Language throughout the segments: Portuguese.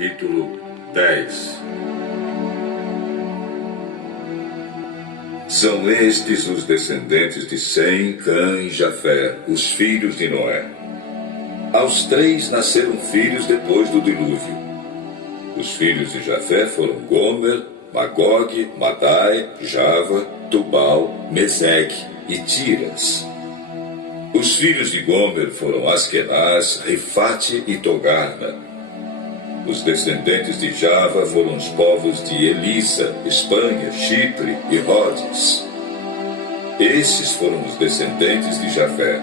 capítulo 10. São estes os descendentes de Sem, Cã e Jafé, os filhos de Noé. Aos 3 nasceram filhos depois do dilúvio. Os filhos de Jafé foram Gomer, Magog, Madai, Java, Tubal, Meseque e Tiras. Os filhos de Gomer foram Askenaz, Rifate e Togarma. Os descendentes de Java foram os povos de Elissa, Espanha, Chipre e Rhodes. Esses foram os descendentes de Jafé.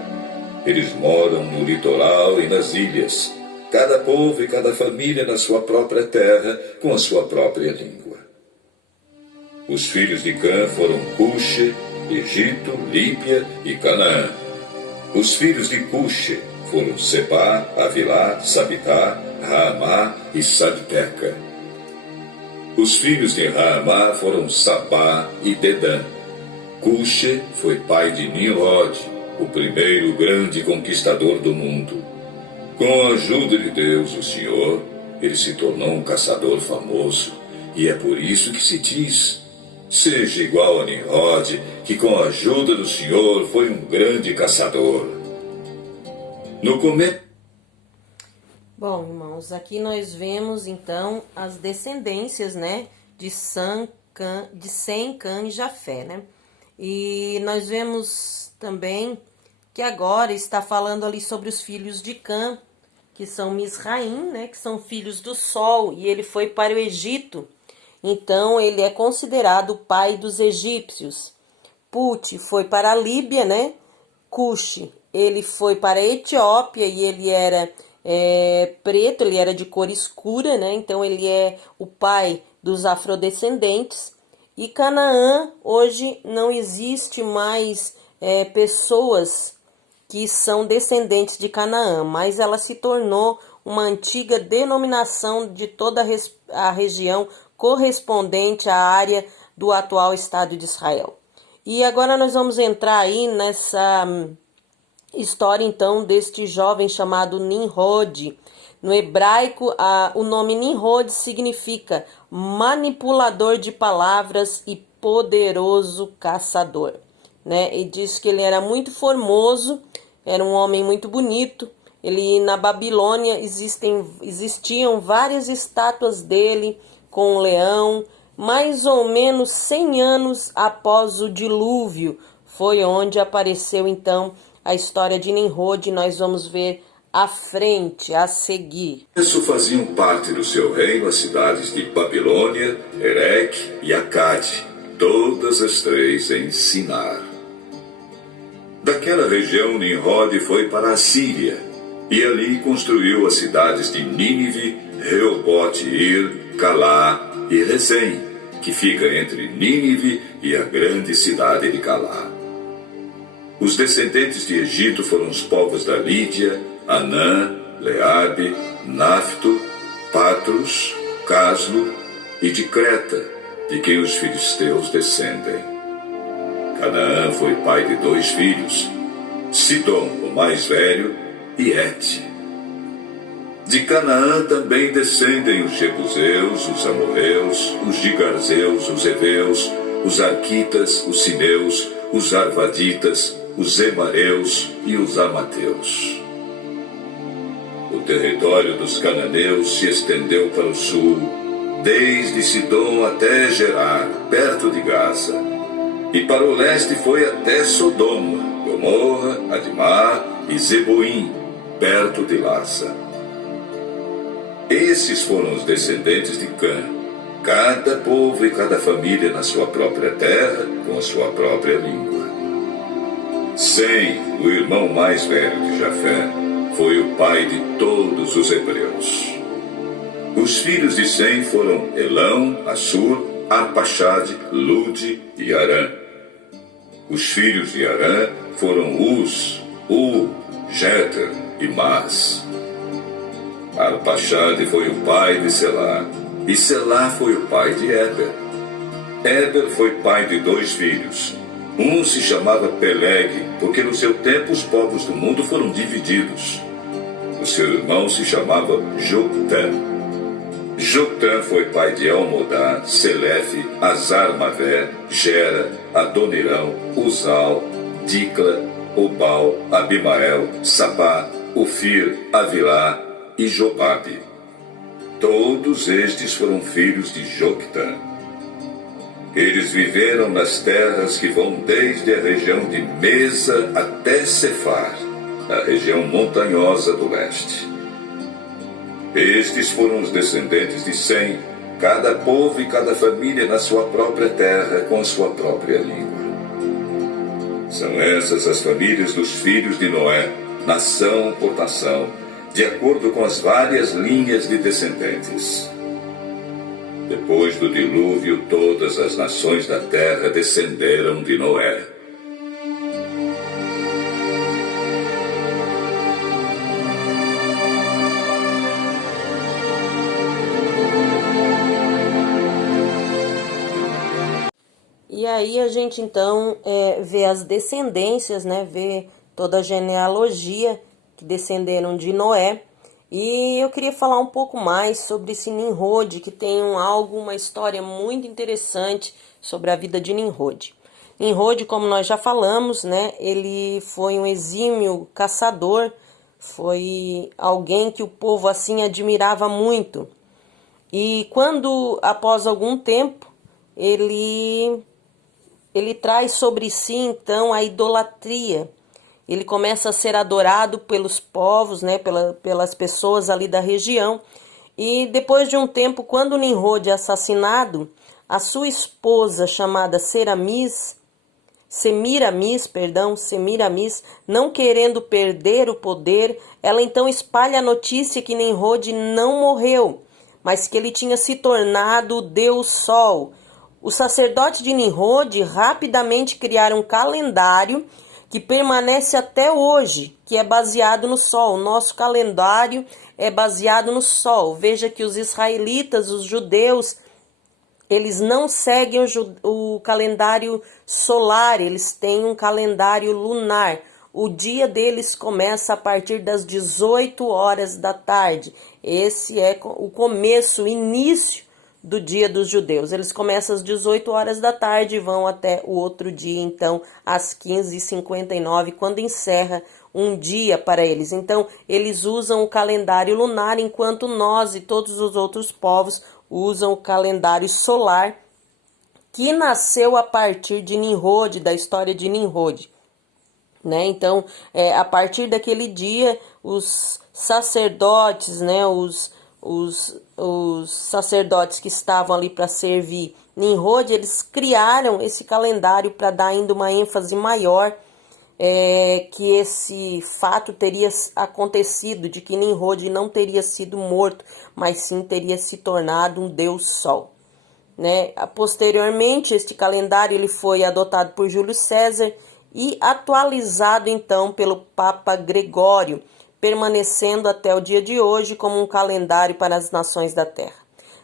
Eles moram no litoral e nas ilhas, cada povo e cada família na sua própria terra, com a sua própria língua. Os filhos de Cã foram Cuxe, Egito, Líbia e Canaã. Os filhos de Cuxe foram Sebá, Avilá, Sabitá, Raamá e Sabteca. Os filhos de Raamá foram Sabá e Dedã. Cuxe foi pai de Nimrod, o primeiro grande conquistador do mundo. Com a ajuda de Deus, o Senhor, ele se tornou um caçador famoso, e é por isso que se diz: seja igual a Nimrod, que com a ajuda do Senhor foi um grande caçador. No começo. Bom, irmãos, aqui nós vemos então as descendências, de Sem, Cã e Jafé, E nós vemos também que agora está falando ali sobre os filhos de Cã, que são Misraim, que são filhos do sol, e ele foi para o Egito. Então, ele é considerado o pai dos egípcios. Put foi para a Líbia, Cuxi, ele foi para a Etiópia e ele era preto, ele era de cor escura, Então, ele é o pai dos afrodescendentes. E Canaã, hoje não existe mais pessoas que são descendentes de Canaã, mas ela se tornou uma antiga denominação de toda a região correspondente à área do atual Estado de Israel. E agora nós vamos entrar aí nessa história, então, deste jovem chamado Nimrod. No hebraico, o nome Nimrod significa manipulador de palavras e poderoso caçador, E diz que ele era muito formoso, era um homem muito bonito. Na Babilônia existiam várias estátuas dele com um leão. Mais ou menos 100 anos após o dilúvio foi onde apareceu então a história de Nimrod. Nós vamos ver à frente, a seguir. Isso faziam parte do seu reino as cidades de Babilônia, Ereque e Acade, todas as 3 em Sinar. Daquela região, Nimrod foi para a Síria, e ali construiu as cidades de Nínive, Reobote-Ir, Calá e Rezém, que fica entre Nínive e a grande cidade de Calá. Os descendentes de Egito foram os povos da Lídia, Anã, Leabe, Nafto, Patros, Caslo e de Creta, de quem os filisteus descendem. Canaã foi pai de 2 filhos, Sidom, o mais velho, e Et. De Canaã também descendem os Jebuseus, os Amorreus, os Gigarzeus, os Eveus, os Arquitas, os Sineus, os Arvaditas, os Emareus e os Amateus. O território dos cananeus se estendeu para o sul, desde Sidom até Gerar, perto de Gaza, e para o leste foi até Sodoma, Gomorra, Admá e Zeboim, perto de Lasa. Esses foram os descendentes de Cã, cada povo e cada família na sua própria terra, com a sua própria língua. Sem, o irmão mais velho de Jafé, foi o pai de todos os hebreus. Os filhos de Sem foram Elão, Assur, Arpaxade, Lude e Arã. Os filhos de Arã foram Uz, Jeter e Mas. Arpaxade foi o pai de Selá, e Selá foi o pai de Éber. Éber foi pai de 2 filhos. Um se chamava Peleg, porque no seu tempo os povos do mundo foram divididos. O seu irmão se chamava Joktan. Joctã foi pai de Almodá, Selefe, Azar-Mavé, Gera, Adonirão, Uzal, Dicla, Obal, Abimael, Sabá, Ofir, Avilá e Jobabe. Todos estes foram filhos de Joctã. Eles viveram nas terras que vão desde a região de Mesa até Cefar, a região montanhosa do leste. Estes foram os descendentes de Sem, cada povo e cada família na sua própria terra, com a sua própria língua. São essas as famílias dos filhos de Noé, nação por nação, de acordo com as várias linhas de descendentes. Depois do dilúvio, todas as nações da terra descenderam de Noé. E aí a gente então vê as descendências, né? Vê toda a genealogia que descenderam de Noé. E eu queria falar um pouco mais sobre esse Nimrod, que tem uma história muito interessante sobre a vida de Nimrod. Nimrod, como nós já falamos, né? Ele foi um exímio caçador, foi alguém que o povo assim admirava muito. E quando, após algum tempo, ele traz sobre si, então, a idolatria. Ele começa a ser adorado pelos povos, né, pelas pessoas ali da região. E depois de um tempo, quando Nimrod é assassinado, a sua esposa, chamada Semiramis, não querendo perder o poder, ela então espalha a notícia que Nimrod não morreu, mas que ele tinha se tornado o Deus Sol. Os sacerdotes de Nimrod rapidamente criaram um calendário que permanece até hoje, que é baseado no Sol. O nosso calendário é baseado no Sol. Veja que os israelitas, os judeus, eles não seguem o calendário solar, eles têm um calendário lunar. O dia deles começa a partir das 18 horas da tarde. Esse é o começo, o início do dia dos judeus. Eles começam às 18 horas da tarde e vão até o outro dia, então, às 15h59, quando encerra um dia para eles. Então, eles usam o calendário lunar, enquanto nós e todos os outros povos usam o calendário solar, que nasceu a partir de Nimrod, da história de Nimrod. Né? Então, a partir daquele dia, os sacerdotes, né, os sacerdotes que estavam ali para servir Nimrod, eles criaram esse calendário para dar ainda uma ênfase maior, que esse fato teria acontecido, de que Nimrod não teria sido morto, mas sim teria se tornado um Deus Sol. Né? Posteriormente, este calendário ele foi adotado por Júlio César e atualizado então pelo Papa Gregório, permanecendo até o dia de hoje como um calendário para as nações da terra.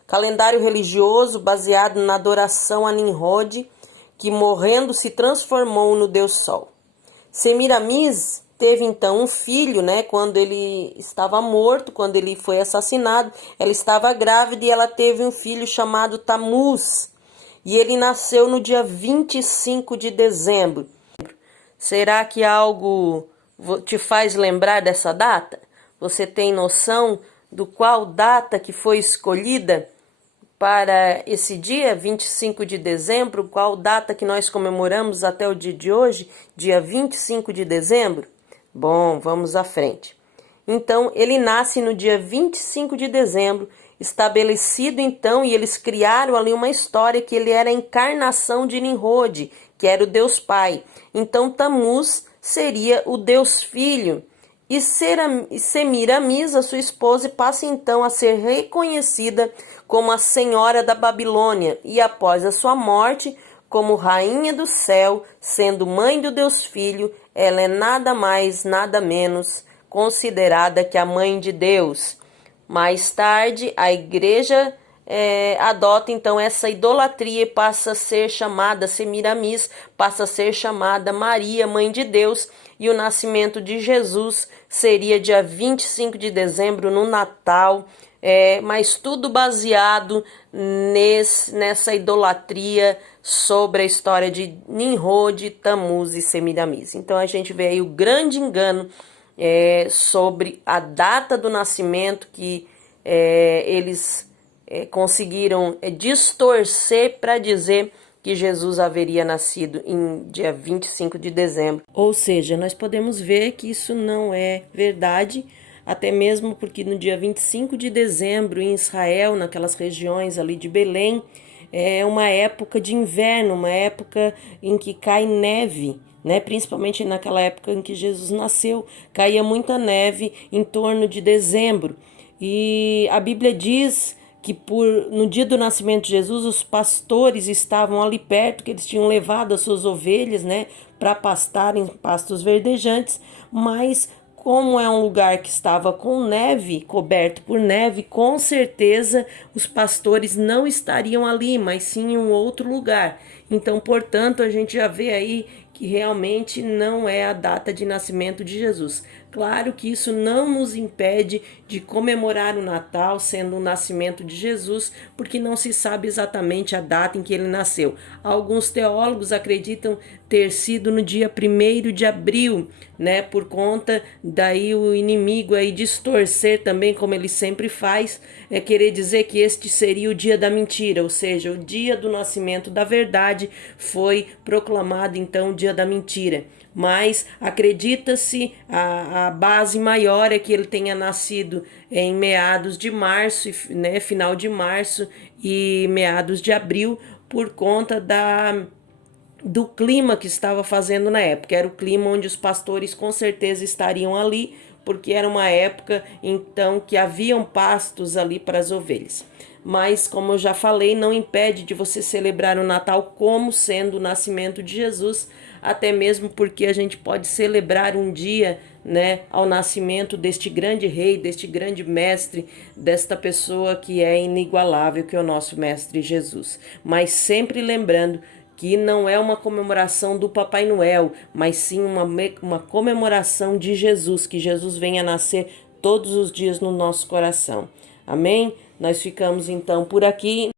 Calendário religioso baseado na adoração a Nimrod, que morrendo se transformou no Deus Sol. Semiramis teve então um filho, né, quando ele estava morto, quando ele foi assassinado, ela estava grávida e ela teve um filho chamado Tamuz, e ele nasceu no dia 25 de dezembro. Será que algo te faz lembrar dessa data? Você tem noção do qual data que foi escolhida para esse dia, 25 de dezembro? Qual data que nós comemoramos até o dia de hoje, dia 25 de dezembro? Bom, vamos à frente. Então, ele nasce no dia 25 de dezembro, estabelecido então, e eles criaram ali uma história que ele era a encarnação de Nimrod, que era o Deus Pai. Então, Tamuz seria o Deus Filho, e Semiramis, a sua esposa, passa então a ser reconhecida como a Senhora da Babilônia, e após a sua morte, como Rainha do Céu, sendo mãe do Deus Filho, ela é nada mais, nada menos considerada que a Mãe de Deus. Mais tarde, a igreja adota então essa idolatria e passa a ser chamada Semiramis, passa a ser chamada Maria, Mãe de Deus, e o nascimento de Jesus seria dia 25 de dezembro, no Natal, mas tudo baseado nessa idolatria sobre a história de Nimrod, Tamuz e Semiramis. Então a gente vê aí o grande engano sobre a data do nascimento que eles conseguiram distorcer para dizer que Jesus haveria nascido em dia 25 de dezembro. Ou seja, nós podemos ver que isso não é verdade, até mesmo porque no dia 25 de dezembro, em Israel, naquelas regiões ali de Belém, é uma época de inverno, uma época em que cai neve, né? Principalmente naquela época em que Jesus nasceu, caía muita neve em torno de dezembro. E a Bíblia diz que no dia do nascimento de Jesus, os pastores estavam ali perto, que eles tinham levado as suas ovelhas, né, para pastar em pastos verdejantes, mas como é um lugar que estava com neve, coberto por neve, com certeza os pastores não estariam ali, mas sim em um outro lugar. Então, portanto, a gente já vê aí que realmente não é a data de nascimento de Jesus. Claro que isso não nos impede de comemorar o Natal sendo o nascimento de Jesus, porque não se sabe exatamente a data em que ele nasceu. Alguns teólogos acreditam ter sido no dia 1º de abril, né, por conta daí o inimigo aí distorcer também, como ele sempre faz, querer dizer que este seria o dia da mentira, ou seja, o dia do nascimento da verdade foi proclamado então o dia da mentira. Mas acredita-se, a base maior é que ele tenha nascido em meados de março, né, final de março e meados de abril, por conta do clima que estava fazendo na época. Era o clima onde os pastores com certeza estariam ali, porque era uma época então que haviam pastos ali para as ovelhas. Mas, como eu já falei, não impede de você celebrar o Natal como sendo o nascimento de Jesus, até mesmo porque a gente pode celebrar um dia, né, ao nascimento deste grande rei, deste grande mestre, desta pessoa que é inigualável, que é o nosso mestre Jesus. Mas sempre lembrando que não é uma comemoração do Papai Noel, mas sim uma comemoração de Jesus, que Jesus venha nascer todos os dias no nosso coração. Amém? Nós ficamos então por aqui.